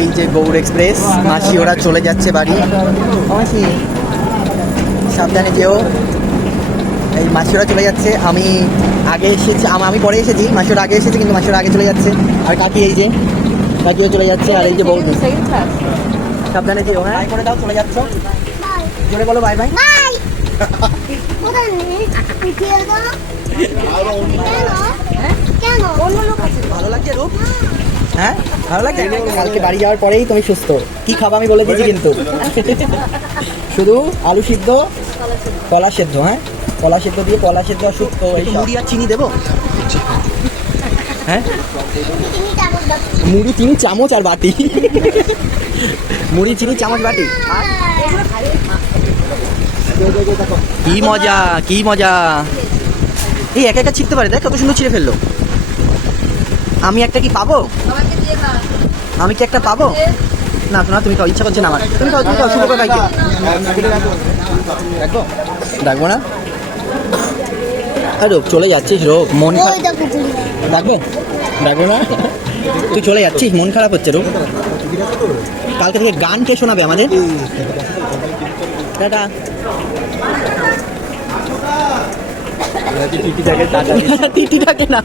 এই যে গৌড় এক্সপ্রেস, মাসি ওরা চলে যাচ্ছে বাড়ি। মাসি সাবধানে যেও। এই মাসি ওরা চলে যাচ্ছে, আমি আগে এসেছি, আমি পরে এসেছি, মাসি ওরা আগে এসেছে, কিন্তু মাসি ওরা আগে চলে যাচ্ছে। আর কাকি এই যে কাকিও চলে যাচ্ছে, আর এই যে বৌদি। সাবধানে যেও, হ্যাঁ করে দাও, চলে যাচ্ছ, জোরে বলো বাই বাই। ভালো লাগছে রূপ? হ্যাঁ ভালো লাগছে। কালকে বাড়ি যাওয়ার পরেই তুমি সুস্থ। কি খাবো আমি বলে দিচ্ছি কিন্তু, শুধু আলু সিদ্ধ, কলা সেদ্ধ। হ্যাঁ কলা সেদ্ধ দিয়ে, কলা সেদ্ধ আর শুক্তো, এই মুড়ি আর চিনি দেবো। হ্যাঁ মুড়ি চিনি চামচ আর বাটি। মুড়ি চিনি চামচ বাটি। কি মজা, কি মজা। এই একা একা ছিঁড়তে পারে, দেখ কত সুন্দর ছিঁড়ে ফেললো। আমি একটা কি পাবো? আমি কি একটা পাবো? না না, তুমি খাও, ইচ্ছা করছে না আমার। তুমি খাও, তুমি খাও, শুরু করে খাইতে রাখবো, ডাকবো না। রোগ চলে যাচ্ছিস, রোগ মন ডাকবো, ডাকবো না। তুই চলে যাচ্ছিস, মন খারাপ হচ্ছে রোগ। কালকে থেকে গান কে শোনাবে আমাদের? টাটা। টিটি ডাকে না।